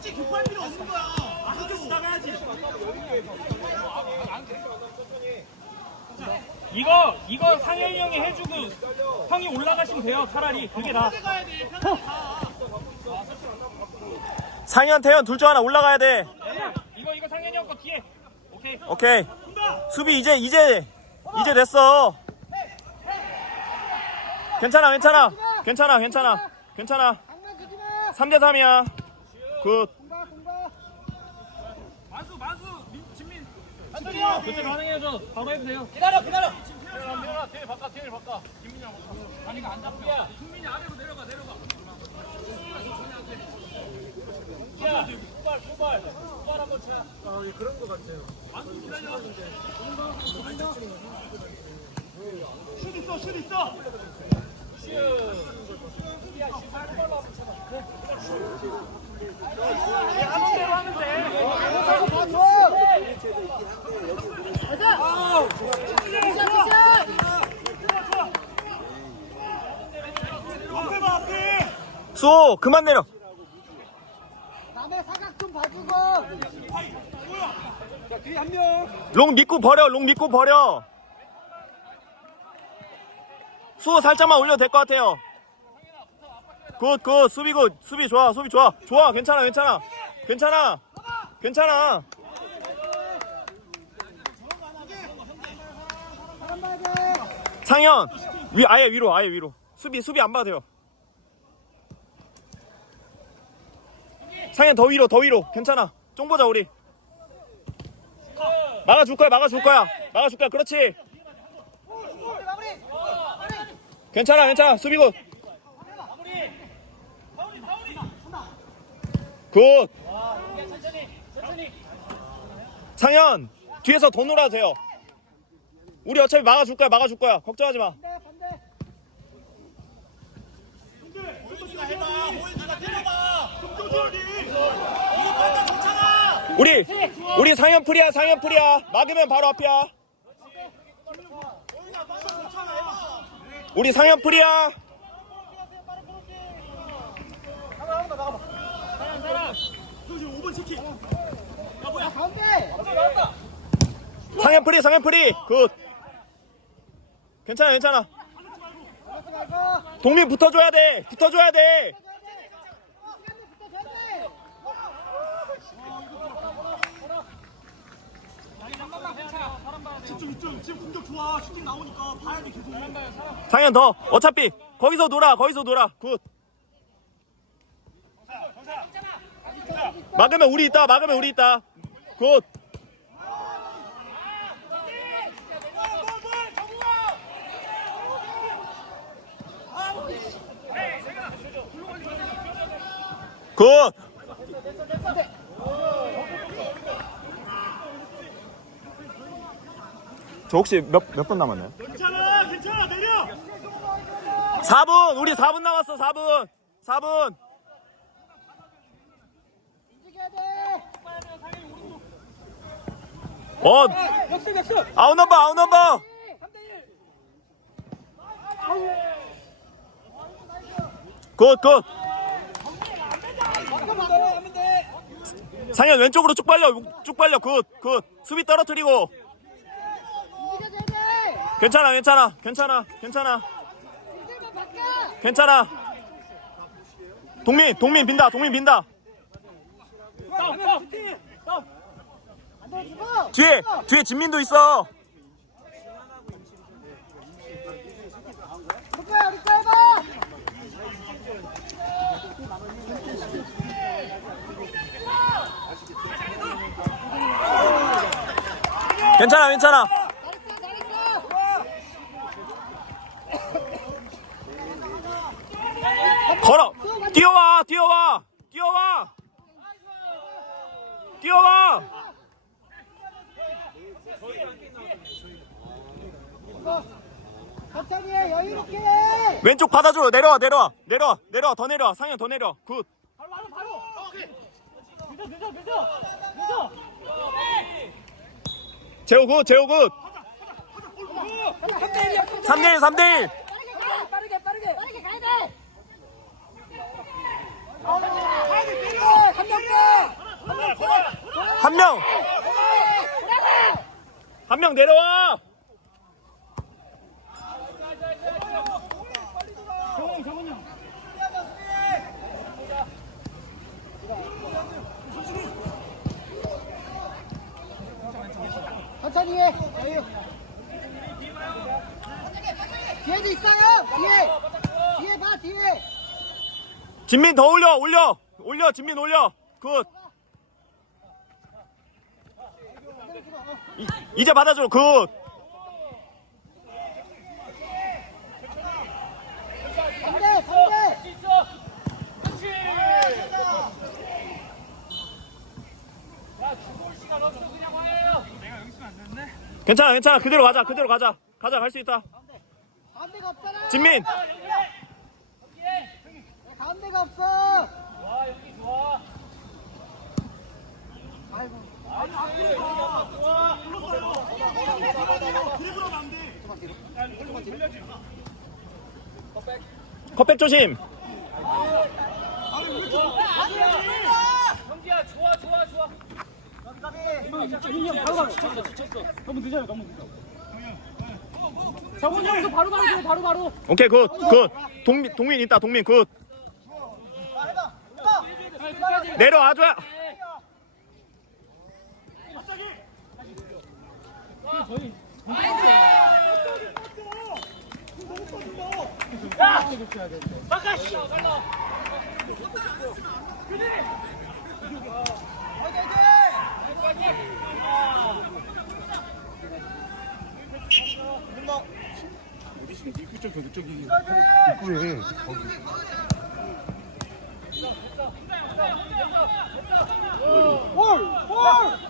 굳이 교포할 필요 없는 거야. 아, 한쪽 나가야지. 이거 이거 상현이 형이 해주고 형이 올라가시면 돼요 차라리 그게 나 가야 돼. 편하게 가. 상현, 태현 둘 중 하나 올라가야 돼. 이거 이거 상현이 형 거 뒤에 오케이 오케이. 수비 이제 이제 이제 됐어. 괜찮아, 괜찮아, 괜찮아, 괜찮아, 괜찮아. 3대 3이야. 굿. 만수 만수. 민, 진민. 한준이요 교체 가능해서 바로 해도 돼요. 기다려, 기다려. 다리가 안 잡혀. 승민이 아래로 내려가 내려가. 슛 있어, 슛 있어. 앞에 봐, 앞에. 수호 그 만 내려. 남의 사각 좀 봐주고 롱 믿고 버려. 롱 믿고 버려. 수호 살짝만 올려도 될 것 같아요. 굿, 굿. 수비 굿. 수비 좋아. 수비 좋아. 좋아. 괜찮아. 괜찮아. 괜찮아. 괜찮아. 상현. 위 아예 위로. 아예 위로. 수비 수비 안 봐도 돼요. 상현 더 위로. 더 위로. 괜찮아. 쫑 보자 우리. 막아줄 거야. 막아줄 거야. 막아줄 거야. 그렇지. 괜찮아. 괜찮아. 수비 굿. 굿. 상현 뒤에서 더 놀아도 돼요. 우리 어차피 막아줄 거야. 막아줄 거야. 걱정하지 마. 우리 우리 상현 프리야. 상현 프리야. 막으면 바로 앞이야. 우리 상현 프리야. 저기 5번 치킨. 가운데 상현 프리. 상현 프리. 굿. 괜찮아. 괜찮아. 동민 붙어줘야 돼. 붙어줘야 돼. 상현 더. 어차피 거기서 놀아. 거기서 놀아. 굿. 막으면 우리 있다. 막으면 우리 있다. 굿. 굿. 저 혹시 몇 몇 분 남았나요? 괜찮아, 괜찮아. 내려. 4분 우리 4분 남았어 4분 4분 움직여야 돼 어 역습 역습. 아웃 넘버 아웃 넘버. 3대1 굿굿. 하면 돼 상현 왼쪽으로 쭉 빨려 쭉 빨려. 굿굿. 수비 떨어뜨리고. 괜찮아 괜찮아 괜찮아 괜찮아. 괜찮아. 동민 동민 빈다 동민 빈다 뒤에 뒤에 진민도 있어. 괜찮아 괜찮아. 걸어. 뛰어와 뛰어와 뛰어와 천천히 해 여유롭게 해 왼쪽 받아줘 내려와 내려와 내려와 내려와 더 내려와 상현 더 내려 굿 바로, 바로, 바로. 오케이. 늦어, 늦어, 늦어. 늦어. 재호 굿 재호 굿 3대1 역습 3대1 3대1 빠르게 빠르게 빠르게 빠르게 가야 돼 가야 돼 한명 빼! 한명 빼! 한 명! 한 명 내려와! 천천히 해. 뒤에도 있어요. 뒤에. 뒤에 봐 뒤에. 진민 더 올려 올려 올려 진민 올려 굿 이, 이제 받아줘 굿 반대 반대. 괜찮아 괜찮아 그대로 가자 그대로 가자 가자 갈 수 있다 가운데가 없잖아. 진민 가운데가 없어. 아이고. 컵백 조심. 경기야 좋아 좋아 좋아 형 바로 바로 지쳤어 지쳤어 너무 늦어요 정훈이 형도 바로 바로 줘 바로 바로 오케이 굿 굿. 동민 동민 있다 동민 굿. 내려와줘야 거의 볼! 볼!